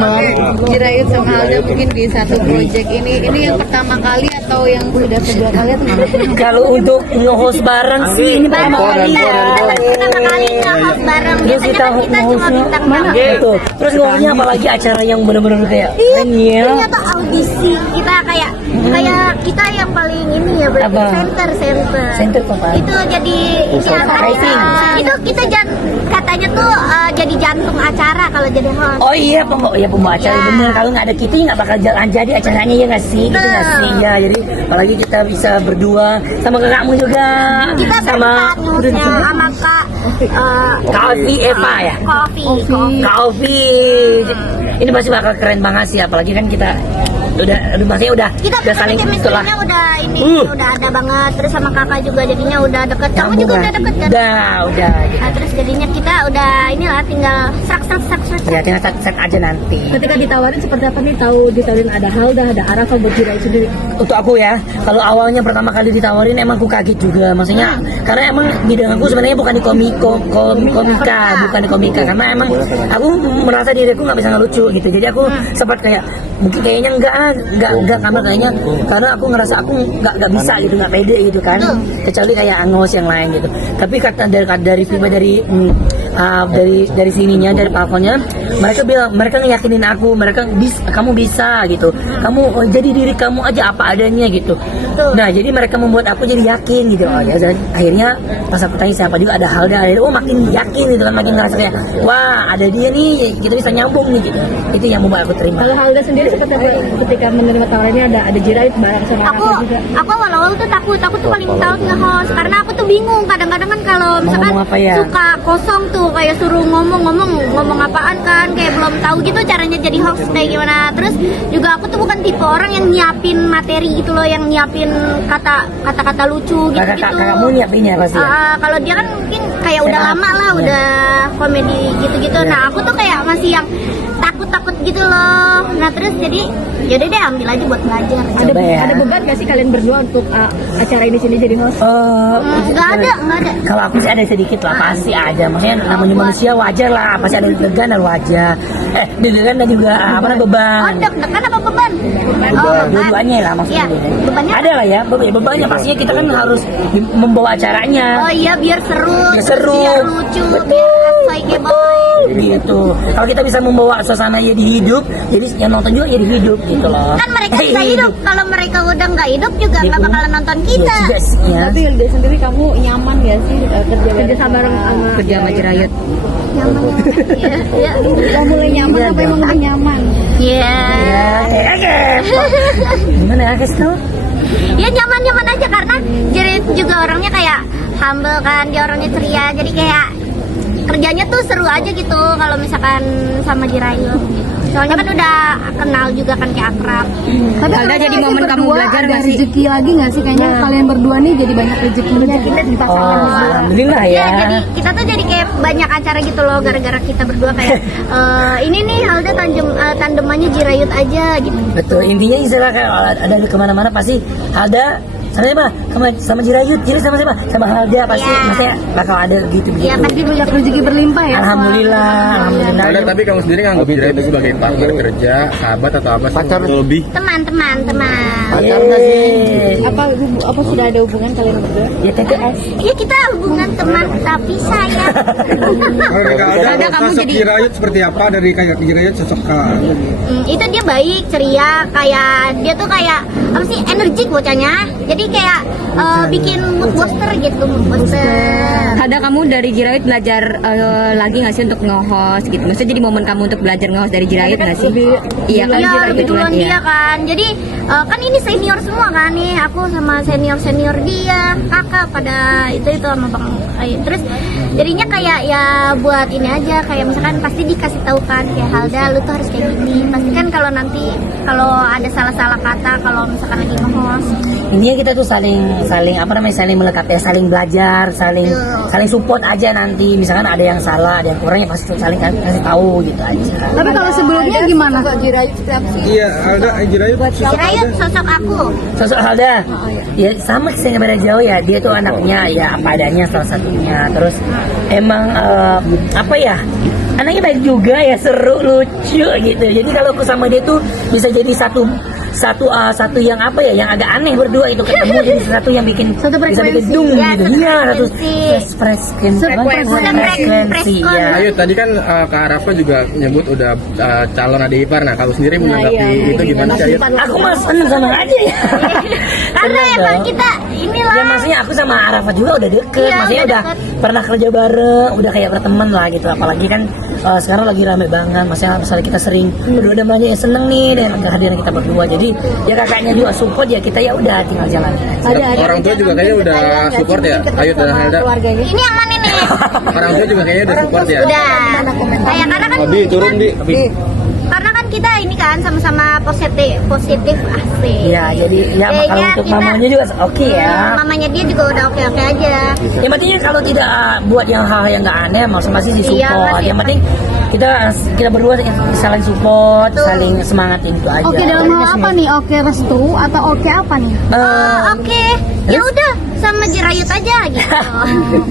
Mas. Jirayut sama Alda mungkin di satu project ini yang pertama kali atau yang sudah kedua kali atau gimana? Kalau untuk nge-host bareng sih ini pertama kali ya. Pertama kali nge-host bareng. Terus Biasanya kan kita cuma bintang tamu. Gitu. Terus ngomongnya apalagi acara yang benar-benar kayak keren ya. Ternyata audisi kita kayak kita yang paling ini ya berarti Apa? center Center apa? itu jadi itu kita katanya tuh jadi jantung acara kalau jadi host. Oh iya, pembawa acara bener. Kalau nggak ada kita nggak bakal jalan jadi acaranya ya nggak sih? Gitu nggak sih ya. Jadi apalagi kita bisa berdua sama kakakmu juga. Kita sama sama Kak Kak Ovi Eva ya. Kak Ovi. Ini pasti bakal keren banget sih. Apalagi kan kita maksudnya udah saling itulah. Udah ada banget. Terus sama kakak juga jadinya udah deket. Kamu juga udah deket kan? Udah. Nah, terus jadinya kita udah inilah tinggal sak. Ya tinggal set aja nanti. Ketika ditawarin seperti apa nih? Tahu ditawarin ada Halda, ada Arafa buat Jirayut sendiri. Untuk aku ya, kalau awalnya pertama kali ditawarin emang aku kaget juga, maksudnya karena emang bidang aku sebenarnya bukan di komika, karena emang aku merasa diriku nggak bisa ngelucu gitu, jadi aku sempat kayak mungkin kayaknya enggak karena aku ngerasa aku nggak bisa gitu, nggak pede gitu kan, kecuali kayak Angos yang lain gitu. Tapi kata dari feedback dari sininya, dari platformnya, mereka bilang, mereka ngeyakinin aku, kamu bisa gitu, kamu jadi diri kamu aja apa adanya gitu. Nah jadi mereka membuat aku jadi yakin gitu. Oh ya, dan akhirnya pas aku tanya siapa juga ada Halda, akhirnya makin yakin gitu kan, makin ngerasa kayak wah ada dia nih, kita bisa nyambung nih gitu. Itu yang membuat aku terima. Kalau Halda sendiri seperti apa ketika menerima tawarannya ada Jirayut bareng sama Arafa juga? Aku awal-awal tuh takut tuh paling takut nge-host karena aku tuh bingung kadang-kadang kan kalau misalkan suka kosong tuh kayak suruh ngomong apaan kan, kayak belum tahu gitu caranya jadi host kayak gimana. Terus juga aku tuh bukan tipe orang yang nyiapin materi gitu loh, yang nyiapin kata-kata lucu gitu. Kamu nyiapinnya pasti. Kalau dia kan mungkin kayak udah lama lah, udah komedi gitu-gitu. Nah aku tuh kayak masih yang takut gitu loh. Nah terus jadi yaudah deh ambil aja buat belajar. Ada beban gak sih kalian berdua untuk acara ini sini jadi host? Nggak ada. Kalau aku sih ada sedikit lah, pasti ada. Maksudnya namanya manusia wajar lah, pasti ada deg-degan dan wajar. Deg-degan dan juga beban. Deg-degan apa beban? Dua-duanya lah maksudnya. Bebannya ada lah ya, bebannya pastinya kita kan harus membawa acaranya. Oh iya, biar seru, biar lucu, biar gitu. Kalau kita bisa membawa suasana jadi hidup, jadi yang nonton juga jadi hidup gitu loh. Kan mereka bisa hidup. Kalau mereka udah nggak hidup juga nggak bakalan nonton kita. Tapi Hilda sendiri kamu nyaman ya sih kerja sama Jirayut? Nyaman. Ya. Udah mulai nyaman apa emang udah nyaman? Iya. Gimana ya guys tuh? Ya nyaman aja karena Jirayut juga orangnya kayak humble kan, dia orangnya ceria, jadi kayak kerjanya tuh seru aja gitu kalau misalkan sama Jirayut. Soalnya kan udah kenal juga kan, kayak akrab. Tapi ada jadi momen kamu belajar ada rezeki lagi nggak sih? Kayaknya kalian berdua nih jadi banyak rezekinya. Kita dipasangkan. Alhamdulillah ya. Jadi kita tuh jadi kayak banyak acara gitu loh gara-gara kita berdua kayak ini nih Halda tandemannya Jirayut aja gitu. Betul, intinya istilah kalau ada kemana-mana pasti Halda sama Jirayut, jadi sama Halda pasti, maksudnya bakal ada gitu. Iya, pasti banyak rezeki berlimpah ya. Alhamdulillah. Halda, tapi kamu sendiri nganggap Jirayut itu sebagai partner kerja, sahabat atau apa sih? Pacar lebih? Teman. Pacarnya sih. Apa sudah ada hubungan kalian berdua? Ya TTS. Iya, kita hubungan teman tapi sayang. Halda, sosok Jirayut seperti apa dari kayak Jirayut sosok itu dia baik, ceria, kayak dia tuh kayak apa sih, energik bocahnya. Jadi kayak bikin mood booster gitu, Ada kamu dari Jirayut belajar lagi nggak sih untuk nge-host gitu? Maksudnya jadi momen kamu untuk belajar nge-host dari Jirayut nggak sih? Iya kan, lebih duluan dia kan. Jadi kan ini senior semua kan nih, aku sama senior dia, kakak pada itu sama Bang. Terus jadinya kayak ya buat ini aja, kayak misalkan pasti dikasih tahu kan kayak Halda lu tuh harus kayak gini. Pasti kan kalau nanti kalau ada salah-salah kata kalau misalkan lagi nge-host. Intinya kita kita tuh saling apa namanya, saling melengkapi, saling belajar, saling support aja. Nanti misalkan ada yang salah, ada yang kurang, ya pasti saling kasih tahu gitu aja. Tapi kalau sebelumnya gimana? Iya, Alda, Jirayut. Jirayut sosok aku. Sosok Halda, ya sama sih, nggak beda jauh ya. Dia tuh anaknya ya apa adanya salah satunya. Terus emang apa ya, anaknya baik juga ya, seru, lucu gitu. Jadi kalau aku sama dia tuh bisa jadi satu yang apa ya, yang agak aneh berdua itu ketemu jadi satu yang bikin Satu bisa bikin frekuensi. dung Ya, gitu. satu Iya, satu Frekuensi. ya. Ayo, tadi kan Kak Arafa juga nyebut udah calon adik ipar. Nah, kalau sendiri menanggapi itu gimana sih? Ayo? Aku mah seneng sama aja ya. Karena Seneng emang dong. kita inilah. Ya maksudnya aku sama Arafat juga udah deket, Iya, maksudnya udah udah pernah kerja bareng, udah kayak berteman lah gitu. Apalagi kan sekarang lagi rame banget, maksudnya misalnya kita sering berdua dan banyak yang seneng nih dengan kehadiran kita berdua. Jadi ya kakaknya juga support, ya kita ya udah tinggal jalan. Orang tua juga kayaknya udah support ya. Ayo dan Halda. Ini yang mana nih? Orang tua juga kayaknya udah support ya. Udah. Kayak karena kan Abi turun di. karena kan kita ini kan sama-sama positif asli. Iya, jadi ya kalau Kayaknya untuk kita- mamanya juga oke ya. Mamanya dia juga udah oke-oke aja. Yang pentingnya kalau tidak buat yang hal yang nggak aneh, masing-masing di Iya, support. pasti. Yang penting kita berdua saling support, Betul. saling semangatin itu aja. Oke, dalam hal apa nih? Oke restu atau oke apa nih? Oke. Ya udah sama Jirayut aja gitu.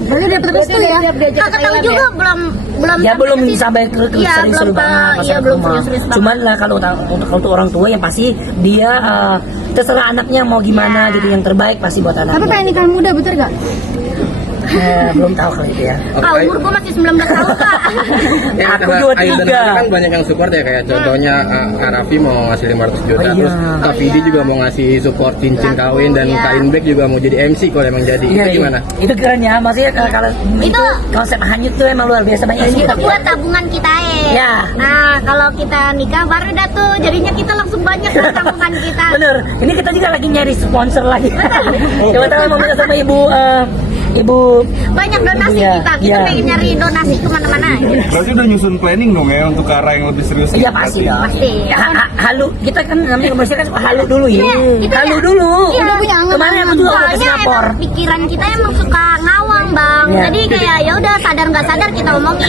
Berarti udah restu ya? Kakak tahu juga belum Ya belum ke situ. sampai ke Iya, serius belum banget, ke- masalah iya, belum rumah. serius-serius banget. Cuman lah kalau untuk orang tua yang pasti dia terserah anaknya mau gimana Ya. gitu, yang terbaik pasti buat Tapi anaknya. pengen nikah muda, betul gak? Belum tahu kalau itu ya. Ah, umur gue masih 19 tahun kak. Aku Ayo 23. dan Halda kan banyak yang support ya, kayak contohnya Kak Raffi mau ngasih 500 juta, Oh, iya. terus Kak Vidi juga mau ngasih support cincin kawin, dan Iya. Kak Inbek juga mau jadi MC kalau emang jadi. Iya, Itu gimana? Itu keren ya, maksudnya kalau itu konsep hanyut tuh emang luar biasa, banyak yang Itu suka. buat tabungan kita Ya. Nah kalau kita nikah baru dah tuh jadinya kita langsung banyak tuh tabungan kita. Bener, ini kita juga lagi nyari sponsor lagi. Coba tahu mau minta sama ibu Banyak donasi Iya, kita iya. pengen nyari donasi kemana-mana. Berarti udah nyusun planning dong ya untuk ke arah yang lebih serius. Iya pasti dong. Pasti. Ya, halu kita kan namanya komersial kan suka halu dulu ya. Itu Halu ya. dulu. Iya. Udah punya angan. Kemarin aku juga udah ke Soalnya Singapura. emang pikiran kita emang suka ngawang bang. Iya. Jadi kayak ya udah sadar nggak sadar kita omongin.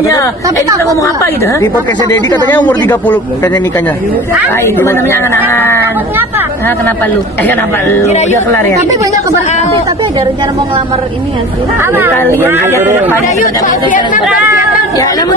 Ya, Tapi kita takut ngomong nggak? apa gitu? Di podcastnya Dedi katanya umur 30 pengen nikahnya. Ah, itu kan namanya angan-angan. Takut ngapa? Ah, kenapa lu? Kenapa lu? Udah kelar ya? Tapi banyak kabar, tapi ada rencana mau ngelamar ini ya sih? Kita lihat aja ke depannya. Jirayut, Kita- Vietnam, Ya, namun